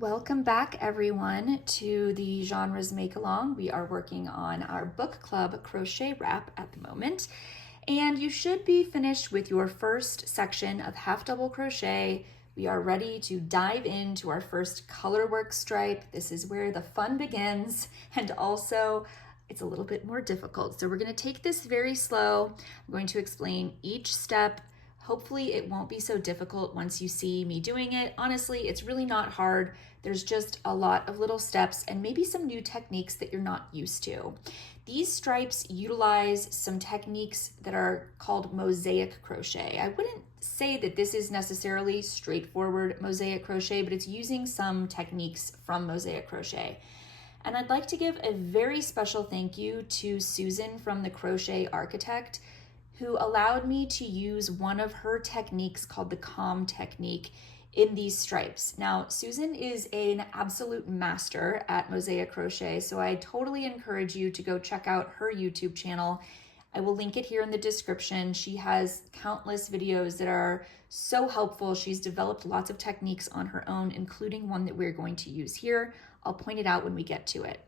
Welcome back everyone to the Genres Make Along. We are working on our Book Club Crochet Wrap at the moment, and you should be finished with your first section of half double crochet. We are ready to dive into our first colorwork stripe. This is where the fun begins, and also it's a little bit more difficult. So we're going to take this very slow. I'm going to explain each step. Hopefully it won't be so difficult once you see me doing it. Honestly, it's really not hard. There's just a lot of little steps and maybe some new techniques that you're not used to. These stripes utilize some techniques that are called mosaic crochet. I wouldn't say that this is necessarily straightforward mosaic crochet, but it's using some techniques from mosaic crochet. And I'd like to give a very special thank you to Susan from the Crochet Architect, who allowed me to use one of her techniques called the calm technique in these stripes. Now, Susan is an absolute master at mosaic crochet, so I totally encourage you to go check out her YouTube channel. I will link it here in the description. She has countless videos that are so helpful. She's developed lots of techniques on her own, including one that we're going to use here. I'll point it out when we get to it.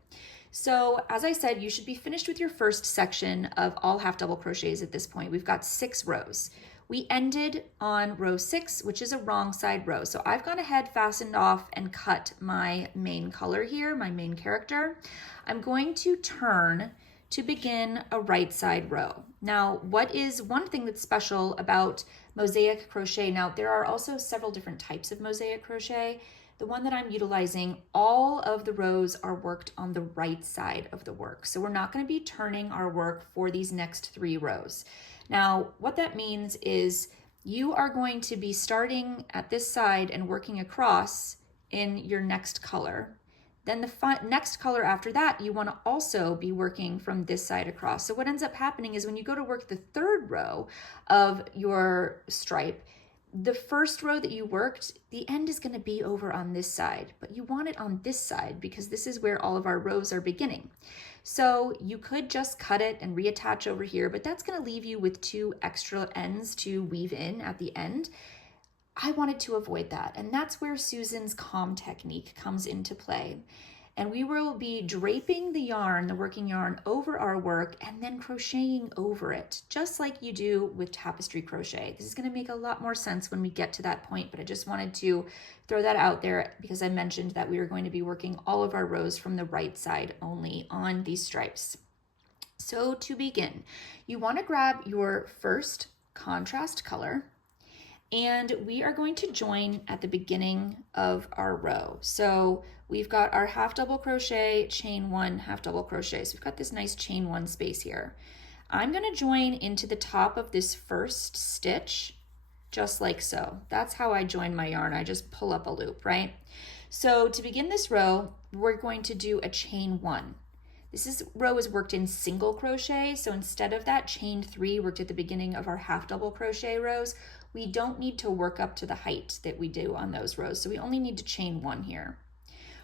So as I said, you should be finished with your first section of all half double crochets at this point. We've got 6 rows. We ended on row 6, which is a wrong side row. So I've gone ahead, fastened off, and cut my main color here, my main character. I'm going to turn to begin a right side row. Now, what is one thing that's special about mosaic crochet? Now, there are also several different types of mosaic crochet. The one that I'm utilizing, all of the rows are worked on the right side of the work. So we're not going to be turning our work for these next 3 rows. Now, what that means is you are going to be starting at this side and working across in your next color. Then the next color after that, you want to also be working from this side across. So what ends up happening is when you go to work the 3rd row of your stripe, the first row that you worked, the end is going to be over on this side, but you want it on this side because this is where all of our rows are beginning. So you could just cut it and reattach over here, but that's going to leave you with 2 extra ends to weave in at the end. I wanted to avoid that, and that's where Susan's calm technique comes into play. And we will be draping the yarn, the working yarn, over our work and then crocheting over it, just like you do with tapestry crochet. This is going to make a lot more sense when we get to that point, but I just wanted to throw that out there because I mentioned that we were going to be working all of our rows from the right side only on these stripes. So to begin, you want to grab your first contrast color, and we are going to join at the beginning of our row. So we've got our half double crochet, chain 1, half double crochet. So we've got this nice chain 1 space here. I'm going to join into the top of this first stitch, just like so. That's how I join my yarn. I just pull up a loop, right? So to begin this row, we're going to do a chain 1. This row is worked in single crochet, so instead of that chain 3 worked at the beginning of our half double crochet rows, we don't need to work up to the height that we do on those rows, so we only need to chain 1 here.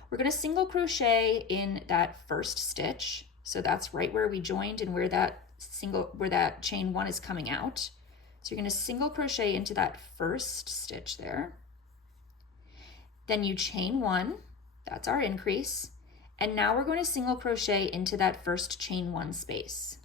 We're going to single crochet in that first stitch, so that's right where we joined and where that chain 1 is coming out. So you're going to single crochet into that first stitch there. Then you chain 1, that's our increase, and now we're going to single crochet into that first chain 1 space.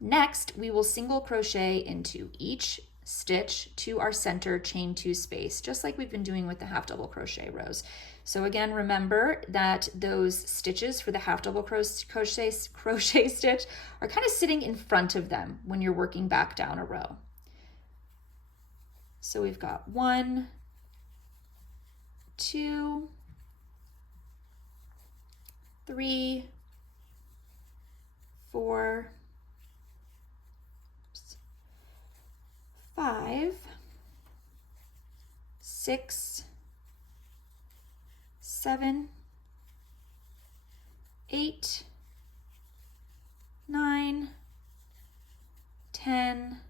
Next, we will single crochet into each stitch to our center chain 2 space, just like we've been doing with the half double crochet rows. So again, remember that those stitches for the half double crochet stitch are kind of sitting in front of them when you're working back down a row. So we've got 1, 2, 3, 4, 5, 6, 7, 8, 9, 10,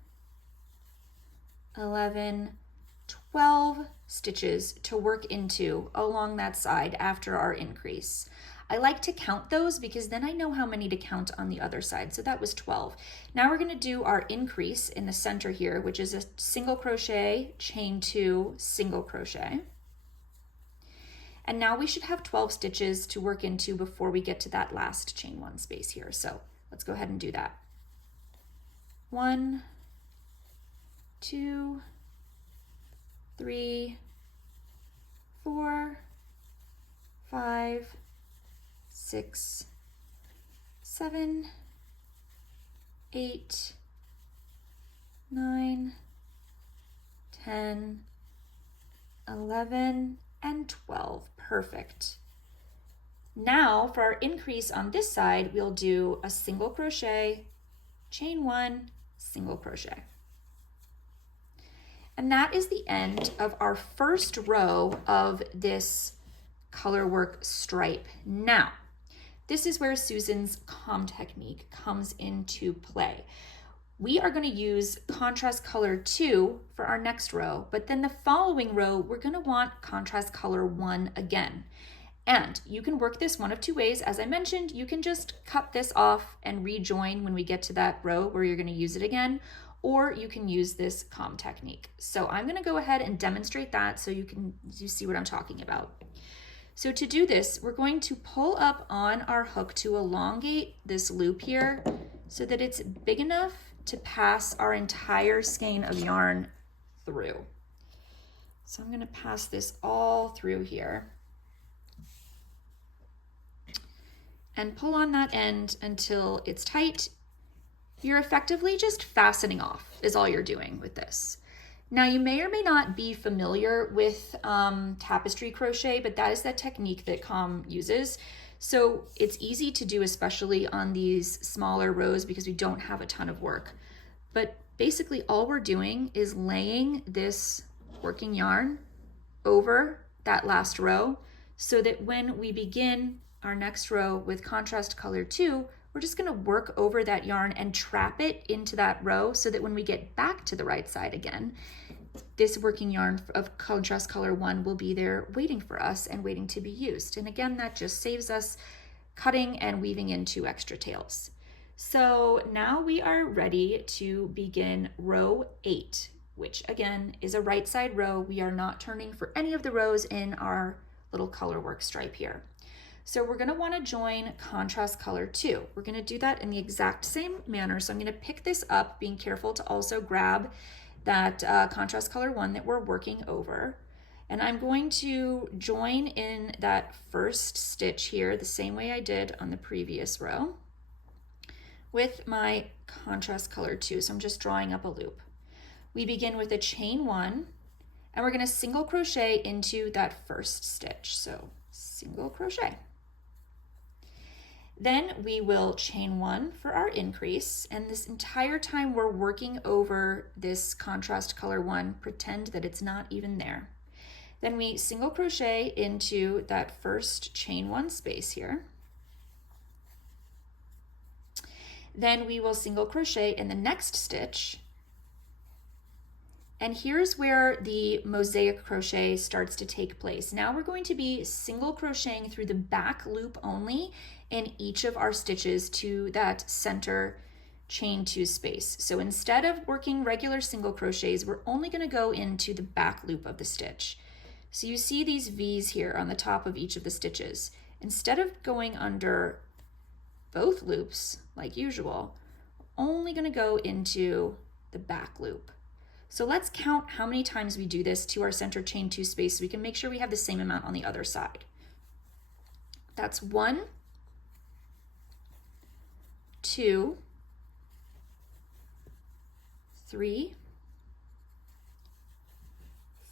11, 12 stitches to work into along that side after our increase. I like to count those because then I know how many to count on the other side. So that was 12. Now we're going to do our increase in the center here, which is a single crochet, chain 2, single crochet. And now we should have 12 stitches to work into before we get to that last chain 1 space here. So let's go ahead and do that. 1, 2, 3, 4, 5, 6, 7, 8, 9, 10, 11, and 12. Perfect. Now for our increase on this side, we'll do a single crochet, chain 1, single crochet. And that is the end of our first row of this colorwork stripe. Now, this is where Susan's COM technique comes into play. We are going to use contrast color 2 for our next row, but then the following row, we're going to want contrast color 1 again. And you can work this one of 2 ways. As I mentioned, you can just cut this off and rejoin when we get to that row where you're going to use it again, or you can use this COM technique. So I'm going to go ahead and demonstrate that so you see what I'm talking about. So to do this, we're going to pull up on our hook to elongate this loop here so that it's big enough to pass our entire skein of yarn through. So I'm going to pass this all through here and pull on that end until it's tight. You're effectively just fastening off is all you're doing with this. Now you may or may not be familiar with tapestry crochet, but that is that technique that COM uses. So it's easy to do, especially on these smaller rows because we don't have a ton of work. But basically all we're doing is laying this working yarn over that last row so that when we begin our next row with contrast color 2, we're just going to work over that yarn and trap it into that row so that when we get back to the right side again, this working yarn of contrast color 1 will be there waiting for us and waiting to be used. And again, that just saves us cutting and weaving in 2 extra tails. So now we are ready to begin row 8, which again is a right side row. We are not turning for any of the rows in our little colorwork stripe here. So we're going to want to join contrast color 2. We're going to do that in the exact same manner. So I'm going to pick this up, being careful to also grab that contrast color 1 that we're working over. And I'm going to join in that first stitch here the same way I did on the previous row with my contrast color 2. So I'm just drawing up a loop. We begin with a chain 1 and we're going to single crochet into that first stitch. So single crochet. Then we will chain 1 for our increase, and this entire time we're working over this contrast color 1, pretend that it's not even there. Then we single crochet into that first chain 1 space here. Then we will single crochet in the next stitch. And here's where the mosaic crochet starts to take place. Now we're going to be single crocheting through the back loop only in each of our stitches to that center chain 2 space. So instead of working regular single crochets, we're only going to go into the back loop of the stitch. So you see these V's here on the top of each of the stitches. Instead of going under both loops like usual, only going to go into the back loop. So let's count how many times we do this to our center chain 2 space so we can make sure we have the same amount on the other side. That's 1, 2, 3,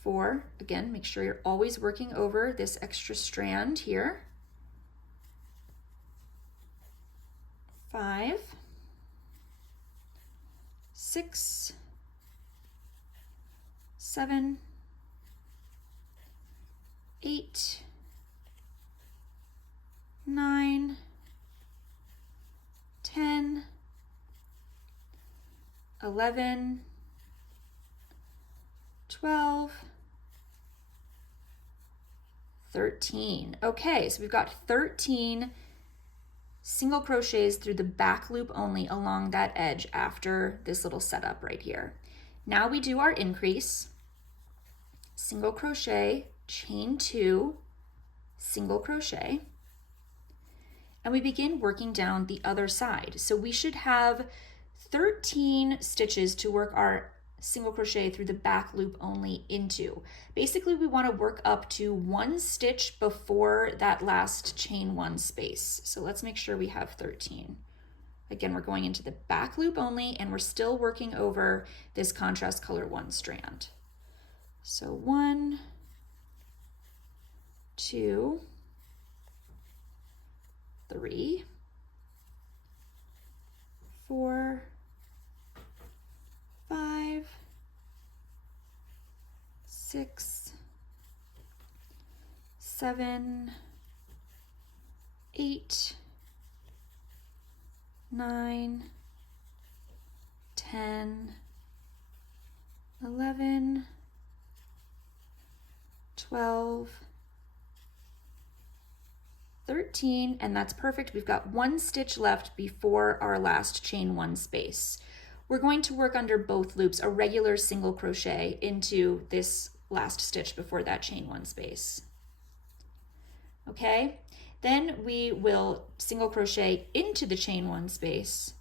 4. Again, make sure you're always working over this extra strand here. 5, 6, 7, 8, 9, 10, 11, 12, 13. Okay, so we've got 13 single crochets through the back loop only along that edge after this little setup right here. Now we do our increase, single crochet, chain 2, single crochet, and we begin working down the other side. So we should have 13 stitches to work our single crochet through the back loop only into. Basically, we want to work up to 1 stitch before that last chain 1 space. So let's make sure we have 13. Again, we're going into the back loop only, and we're still working over this contrast color 1 strand. So 1, 2, 3, 4, 5, 6, 7, 8, 9, 10, 11, 12, 13, and that's perfect. We've got 1 stitch left before our last chain 1 space. We're going to work under both loops a regular single crochet into this last stitch before that chain 1 space. Okay, then we will single crochet into the chain 1 space.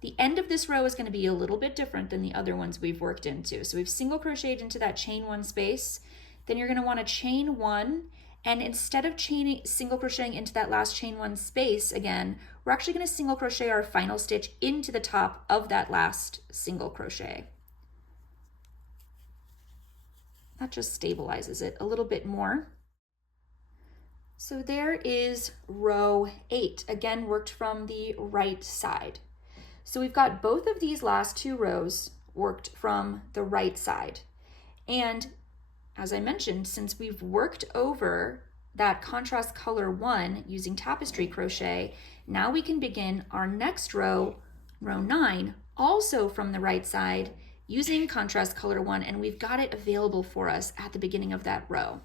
The end of this row is going to be a little bit different than the other ones we've worked into. So we've single crocheted into that chain 1 space, then you're going to want to chain 1, and instead of single crocheting into that last chain 1 space again, we're actually going to single crochet our final stitch into the top of that last single crochet. That just stabilizes it a little bit more. So there is row 8, again worked from the right side. So we've got both of these last 2 rows worked from the right side. And as I mentioned, since we've worked over that contrast color 1 using tapestry crochet, now we can begin our next row, row 9, also from the right side using contrast color 1, and we've got it available for us at the beginning of that row.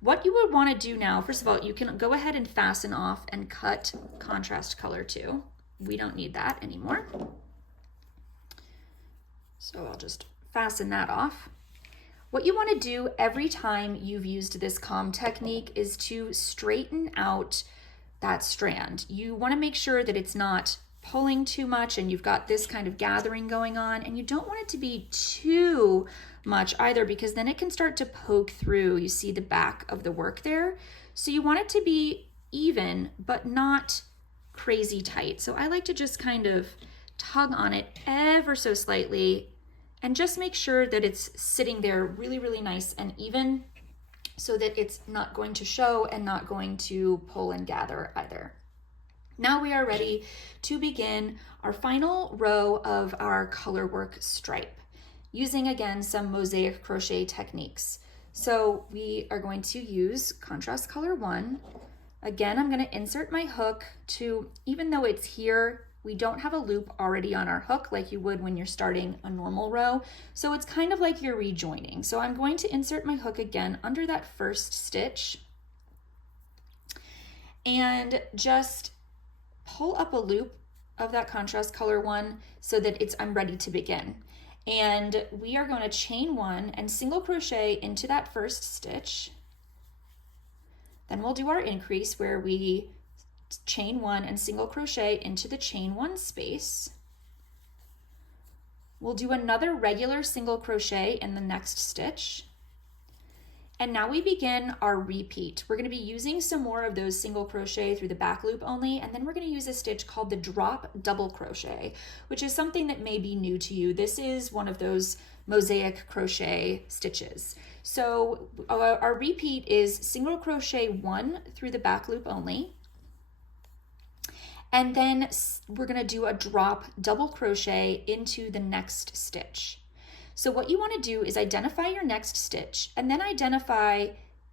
What you would want to do now, first of all, you can go ahead and fasten off and cut contrast color 2. We don't need that anymore. So I'll just fasten that off. What you want to do every time you've used this comb technique is to straighten out that strand. You want to make sure that it's not pulling too much and you've got this kind of gathering going on, and you don't want it to be too much either, because then it can start to poke through. You see the back of the work there. So you want it to be even, but not crazy tight. So I like to just kind of tug on it ever so slightly and just make sure that it's sitting there really, really nice and even, so that it's not going to show and not going to pull and gather either. Now we are ready to begin our final row of our colorwork stripe, using again some mosaic crochet techniques. So we are going to use contrast color 1. Again, I'm going to insert my hook to, even though it's here, we don't have a loop already on our hook like you would when you're starting a normal row. So it's kind of like you're rejoining. So I'm going to insert my hook again under that first stitch and just pull up a loop of that contrast color 1 so that I'm ready to begin. And we are going to chain 1 and single crochet into that first stitch. Then we'll do our increase where we chain 1 and single crochet into the chain 1 space. We'll do another regular single crochet in the next stitch. And now we begin our repeat. We're going to be using some more of those single crochet through the back loop only, and then we're going to use a stitch called the drop double crochet, which is something that may be new to you. This is one of those mosaic crochet stitches. So our repeat is single crochet 1 through the back loop only, and then we're going to do a drop double crochet into the next stitch. So what you want to do is identify your next stitch and then identify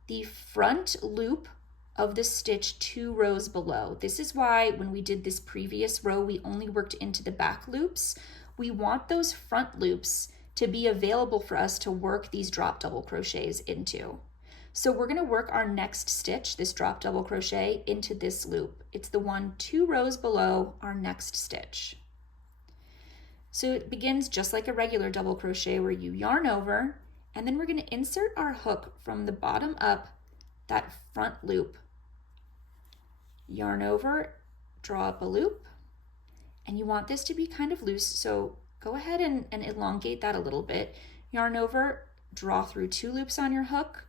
the front loop of the stitch 2 rows below. This is why when we did this previous row, we only worked into the back loops. We want those front loops to be available for us to work these drop double crochets into. So we're going to work our next stitch, this drop double crochet, into this loop. It's the one 2 rows below our next stitch. So it begins just like a regular double crochet where you yarn over, and then we're going to insert our hook from the bottom up, that front loop. Yarn over, draw up a loop, and you want this to be kind of loose, so go ahead and elongate that a little bit. Yarn over, draw through 2 loops on your hook,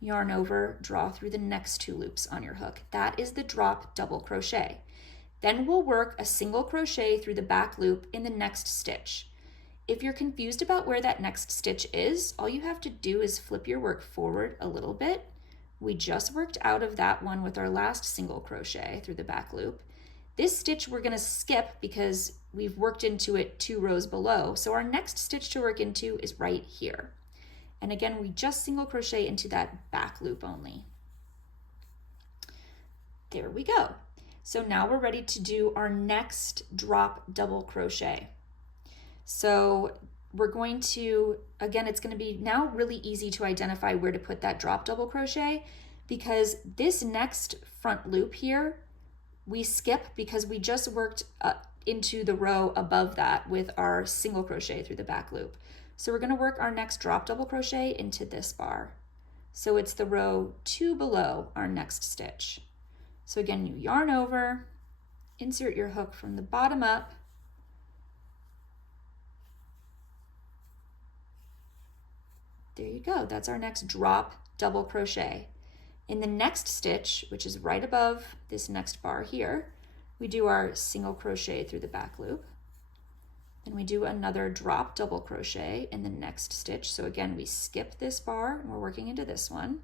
yarn over, draw through the next 2 loops on your hook. That is the drop double crochet. Then we'll work a single crochet through the back loop in the next stitch. If you're confused about where that next stitch is, all you have to do is flip your work forward a little bit. We just worked out of that one with our last single crochet through the back loop. This stitch we're going to skip because we've worked into it 2 rows below. So our next stitch to work into is right here. And again, we just single crochet into that back loop only. There we go. So now we're ready to do our next drop double crochet. So we're going to, again, it's going to be now really easy to identify where to put that drop double crochet, because this next front loop here, we skip because we just worked into the row above that with our single crochet through the back loop. So we're going to work our next drop double crochet into this bar. So it's the row 2 below our next stitch. So again, you yarn over, insert your hook from the bottom up, there you go, that's our next drop double crochet. In the next stitch, which is right above this next bar here, we do our single crochet through the back loop. Then we do another drop double crochet in the next stitch. So again, we skip this bar and we're working into this one.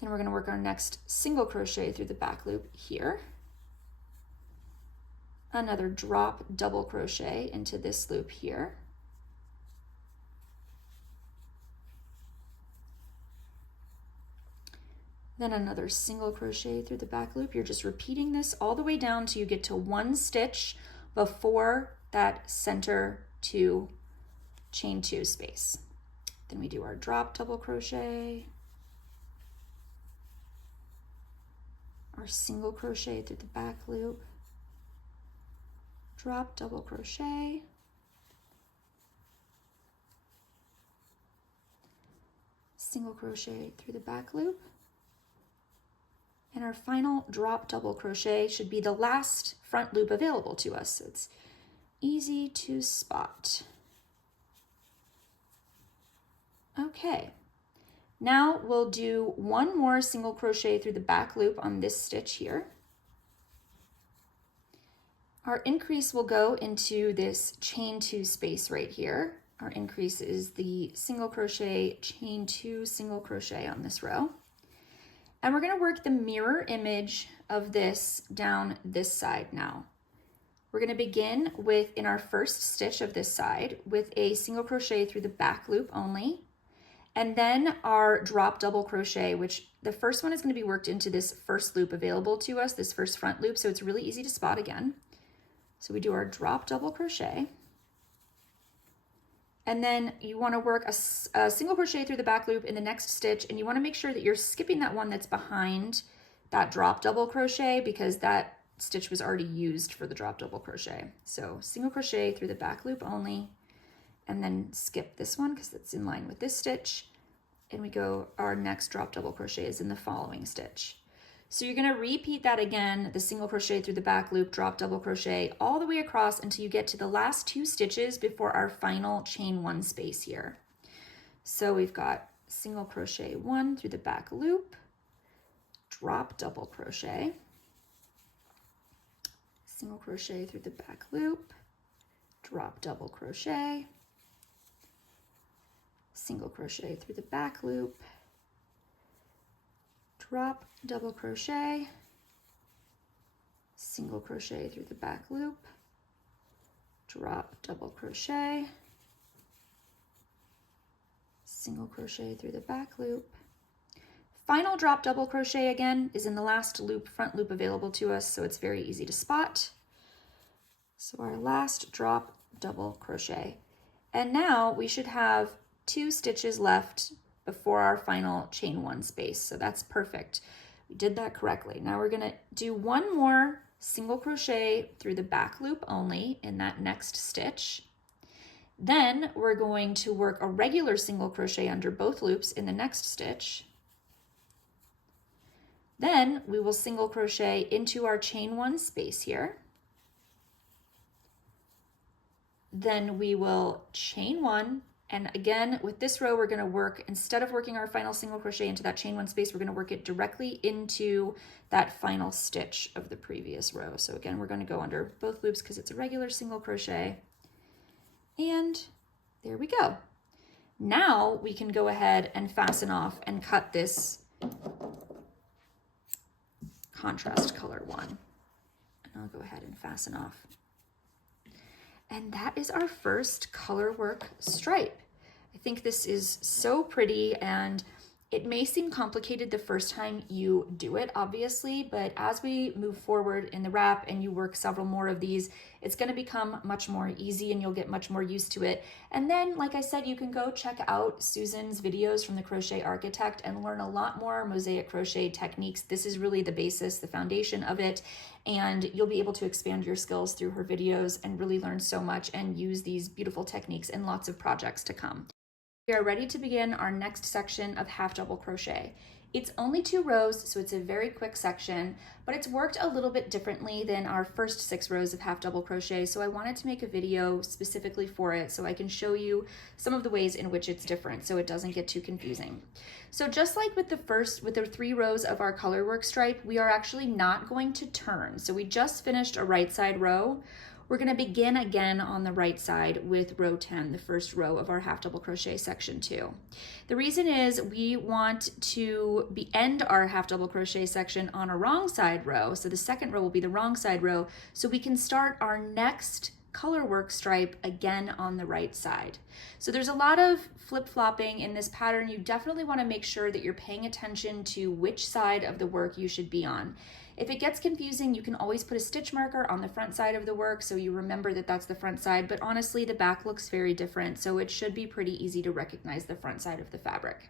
Then we're going to work our next single crochet through the back loop here. Another drop double crochet into this loop here. Then another single crochet through the back loop. You're just repeating this all the way down till you get to 1 stitch before that center 2 chain 2 space. Then we do our drop double crochet, our single crochet through the back loop, drop double crochet, single crochet through the back loop, and our final drop double crochet should be the last front loop available to us. So it's easy to spot. Okay, now we'll do 1 more single crochet through the back loop on this stitch here. Our increase will go into this chain 2 space right here. Our increase is the single crochet, chain 2, single crochet on this row. And we're going to work the mirror image of this down this side now. We're going to begin with, in our first stitch of this side, with a single crochet through the back loop only, and then our drop double crochet, which the first one is going to be worked into this first loop available to us, this first front loop, so it's really easy to spot again. So we do our drop double crochet, and then you want to work a single crochet through the back loop in the next stitch, and you want to make sure that you're skipping that one that's behind that drop double crochet, because that stitch was already used for the drop double crochet. So single crochet through the back loop only, and then skip this one because it's in line with this stitch, and we go, our next drop double crochet is in the following stitch. So you're going to repeat that again, the single crochet through the back loop, drop double crochet all the way across until you get to the last 2 stitches before our final chain 1 space here. So we've got single crochet 1 through the back loop, drop double crochet, single crochet through the back loop, drop double crochet, single crochet through the back loop, drop double crochet, single crochet through the back loop, drop double crochet, single crochet through the back loop. Final drop double crochet again is in the last loop, front loop available to us, so it's very easy to spot. So our last drop double crochet. And now we should have 2 stitches left before our final chain 1 space. So that's perfect. We did that correctly. Now we're gonna do 1 more single crochet through the back loop only in that next stitch. Then we're going to work a regular single crochet under both loops in the next stitch. Then we will single crochet into our chain 1 space here. Then we will chain 1, and again with this row we're going to work, instead of working our final single crochet into that chain 1 space, we're going to work it directly into that final stitch of the previous row. So again, we're going to go under both loops because it's a regular single crochet, and there we go. Now we can go ahead and fasten off and cut this contrast color one. And I'll go ahead and fasten off. And that is our first color work stripe. I think this is so pretty, and it may seem complicated the first time you do it, obviously, but as we move forward in the wrap and you work several more of these, it's going to become much more easy and you'll get much more used to it. And then, like I said, you can go check out Susan's videos from the Crochet Architect and learn a lot more mosaic crochet techniques. This is really the basis, the foundation of it, and you'll be able to expand your skills through her videos and really learn so much and use these beautiful techniques in lots of projects to come. We are ready to begin our next section of half double crochet. It's only 2 rows, so it's a very quick section, but it's worked a little bit differently than our first 6 rows of half double crochet, so I wanted to make a video specifically for it so I can show you some of the ways in which it's different so it doesn't get too confusing. So just like with the 3 rows of our color work stripe, we are actually not going to turn. So we just finished a right side row. We're going to begin again on the right side with row 10, the first row of our half double crochet section 2. The reason is we want to end our half double crochet section on a wrong side row. So the second row will be the wrong side row, so we can start our next color work stripe again on the right side. So there's a lot of flip-flopping in this pattern. You definitely want to make sure that you're paying attention to which side of the work you should be on. If it gets confusing, you can always put a stitch marker on the front side of the work so you remember that that's the front side, but honestly the back looks very different, so it should be pretty easy to recognize the front side of the fabric.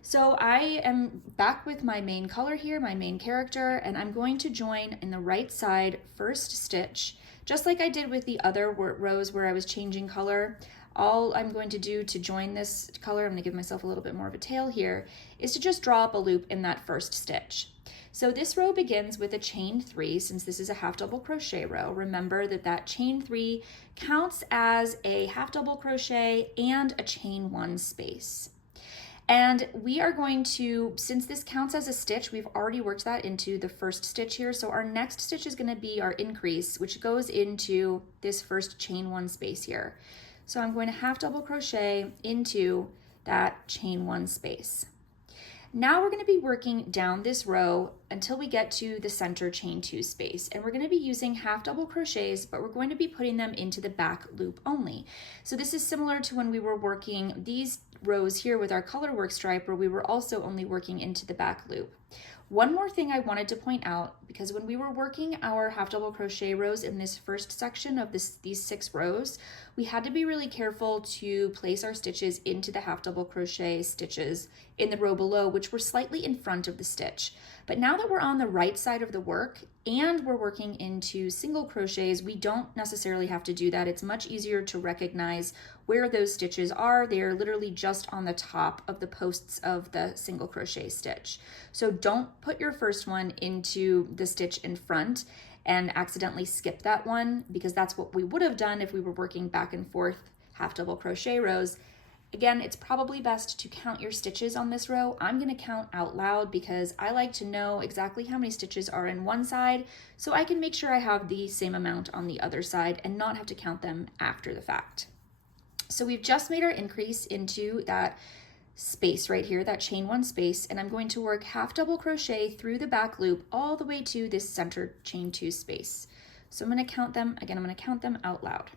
So I am back with my main color here, my main character, and I'm going to join in the right side first stitch, just like I did with the other rows where I was changing color. All I'm going to do to join this color, I'm going to give myself a little bit more of a tail here, is to just draw up a loop in that first stitch. So this row begins with a chain 3, since this is a half double crochet row. Remember that chain 3 counts as a half double crochet and a chain 1 space. And we are going to, since this counts as a stitch, we've already worked that into the first stitch here. So our next stitch is going to be our increase, which goes into this first chain 1 space here. So I'm going to half double crochet into that chain 1 space. Now we're going to be working down this row until we get to the center chain 2 space, and we're going to be using half double crochets, but we're going to be putting them into the back loop only. So this is similar to when we were working these rows here with our color work stripe, where we were also only working into the back loop. One more thing I wanted to point out, because when we were working our half double crochet rows in this first section of these 6 rows, we had to be really careful to place our stitches into the half double crochet stitches in the row below, which were slightly in front of the stitch. But now that we're on the right side of the work and we're working into single crochets, we don't necessarily have to do that. It's much easier to recognize where those stitches are. They're literally just on the top of the posts of the single crochet stitch. So don't put your first one into the stitch in front and accidentally skip that one, because that's what we would have done if we were working back and forth half double crochet rows. Again, it's probably best to count your stitches on this row. I'm going to count out loud because I like to know exactly how many stitches are in one side so I can make sure I have the same amount on the other side and not have to count them after the fact. So we've just made our increase into that space right here, that chain 1 space, and I'm going to work half double crochet through the back loop all the way to this center chain 2 space. So I'm going to count them, again, I'm going to count them out loud.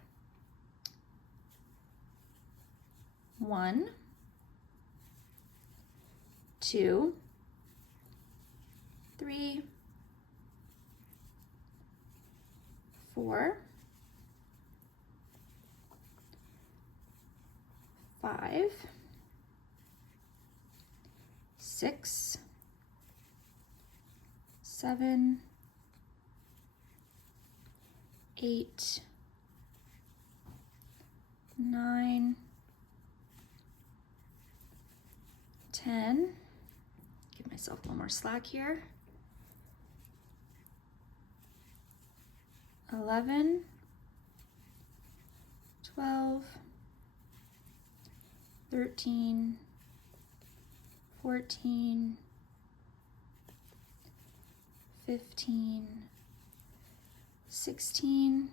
1, 2, 3, 4, 5, 6, 7, 8, 9, 10, give myself a little more slack here, 11, 12, 13, 14, 15, 16,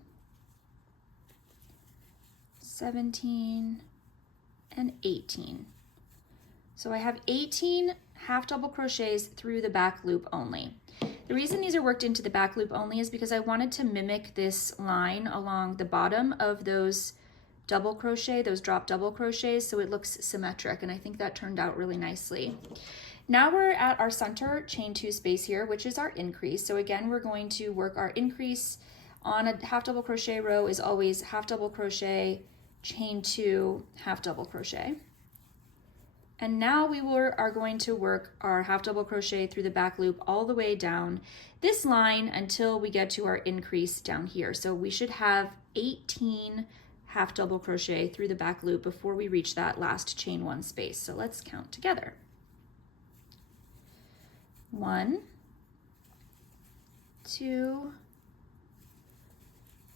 17, and 18. So I have 18 half double crochets through the back loop only. The reason these are worked into the back loop only is because I wanted to mimic this line along the bottom of those double crochet, those drop double crochets, so it looks symmetric, and I think that turned out really nicely. Now we're at our center chain 2 space here, which is our increase. So again, we're going to work our increase on a half double crochet row is always half double crochet, chain 2, half double crochet. And now we are going to work our half double crochet through the back loop all the way down this line until we get to our increase down here. So we should have 18 half double crochet through the back loop before we reach that last chain 1 space. So let's count together. 1, 2,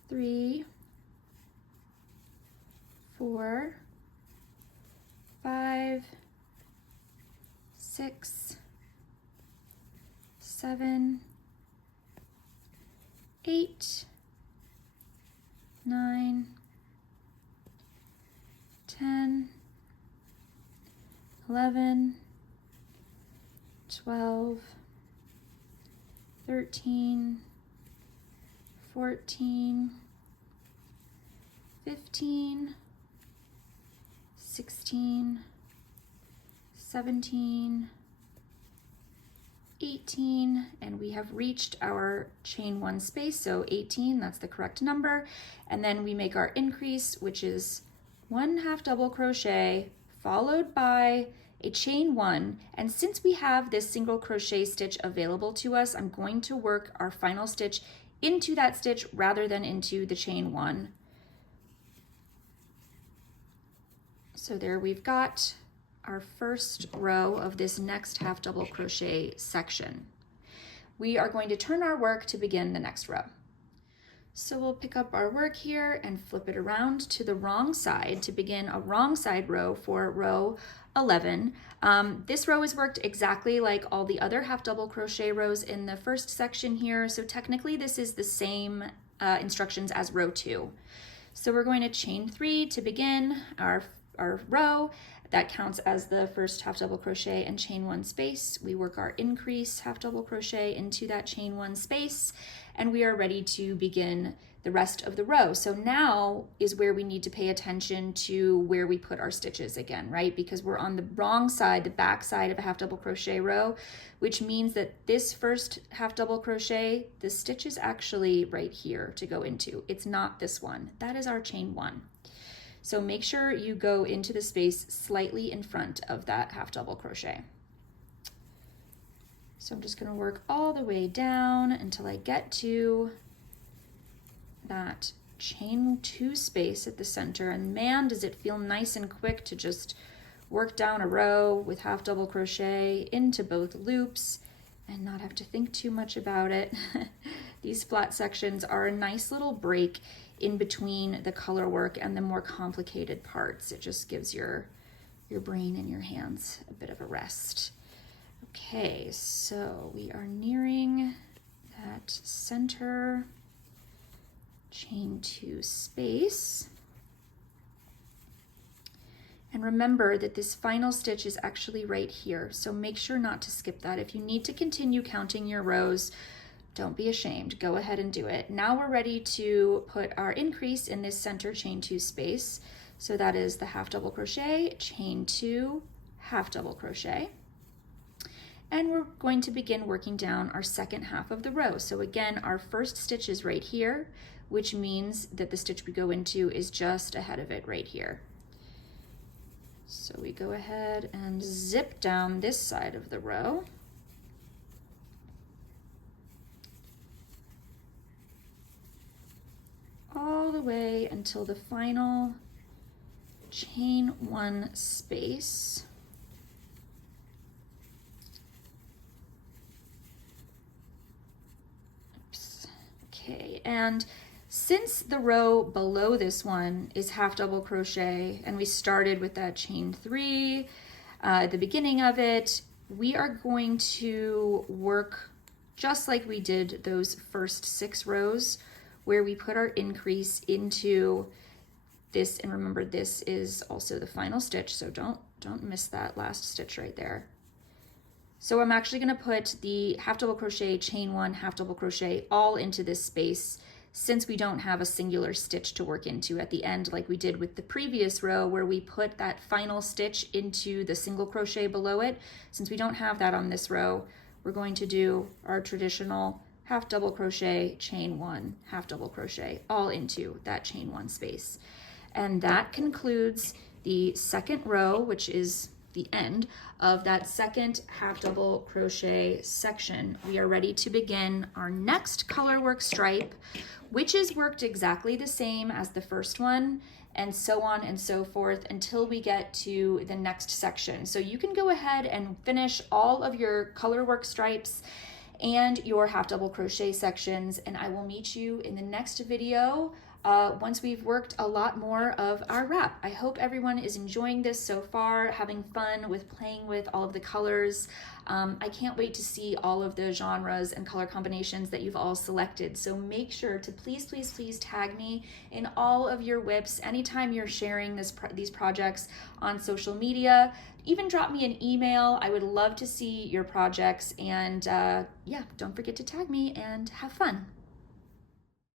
3, 4, 5, 6, 7, 8, 9, 10, 11, 12, 13, 14, 15, 16, 17, 18, and we have reached our chain 1 space, so 18, that's the correct number. And then we make our increase, which is 1 half double crochet followed by a chain 1. And since we have this single crochet stitch available to us, I'm going to work our final stitch into that stitch rather than into the chain 1. So there we've got our first row of this next half double crochet section. We are going to turn our work to begin the next row. So we'll pick up our work here and flip it around to the wrong side to begin a wrong side row for row 11. This row is worked exactly like all the other half double crochet rows in the first section here, so technically this is the same instructions as row 2. So we're going to chain 3 to begin our row. That counts as the first half double crochet and chain 1 space. We work our increase half double crochet into that chain 1 space, and we are ready to begin the rest of the row. So now is where we need to pay attention to where we put our stitches again, right? Because we're on the wrong side, the back side of a half double crochet row, which means that this first half double crochet, the stitch is actually right here to go into. It's not this one. That is our chain 1. So make sure you go into the space slightly in front of that half double crochet. So I'm just going to work all the way down until I get to that chain 2 space at the center. And man, does it feel nice and quick to just work down a row with half double crochet into both loops and not have to think too much about it. These flat sections are a nice little break in between the color work and the more complicated parts. It just gives your brain and your hands a bit of a rest. Okay, so we are nearing that center chain 2 space. And remember that this final stitch is actually right here, so make sure not to skip that. If you need to continue counting your rows, don't be ashamed, go ahead and do it. Now we're ready to put our increase in this center chain 2 space. So that is the half double crochet, chain 2, half double crochet. And we're going to begin working down our second half of the row. So again, our first stitch is right here, which means that the stitch we go into is just ahead of it right here. So we go ahead and zip down this side of the row. All the way until the final chain 1 space. Oops. Okay, and since the row below this one is half double crochet and we started with that chain 3 at the beginning of it, we are going to work just like we did those first 6 rows where we put our increase into this, and remember this is also the final stitch, so don't miss that last stitch right there. So I'm actually going to put the half double crochet, chain 1, half double crochet all into this space, since we don't have a singular stitch to work into at the end like we did with the previous row where we put that final stitch into the single crochet below it. Since we don't have that on this row, we're going to do our traditional half double crochet, chain 1, half double crochet all into that chain 1 space. And that concludes the second row, which is the end of that second half double crochet section. We are ready to begin our next color work stripe, which is worked exactly the same as the first one, and so on and so forth until we get to the next section. So you can go ahead and finish all of your color work stripes and your half double crochet sections, and I will meet you in the next video once we've worked a lot more of our wrap. I hope everyone is enjoying this so far, having fun with playing with all of the colors. I can't wait to see all of the genres and color combinations that you've all selected. So make sure to please, please, please tag me in all of your whips anytime you're sharing these projects on social media. Even drop me an email. I would love to see your projects, and yeah, don't forget to tag me and have fun.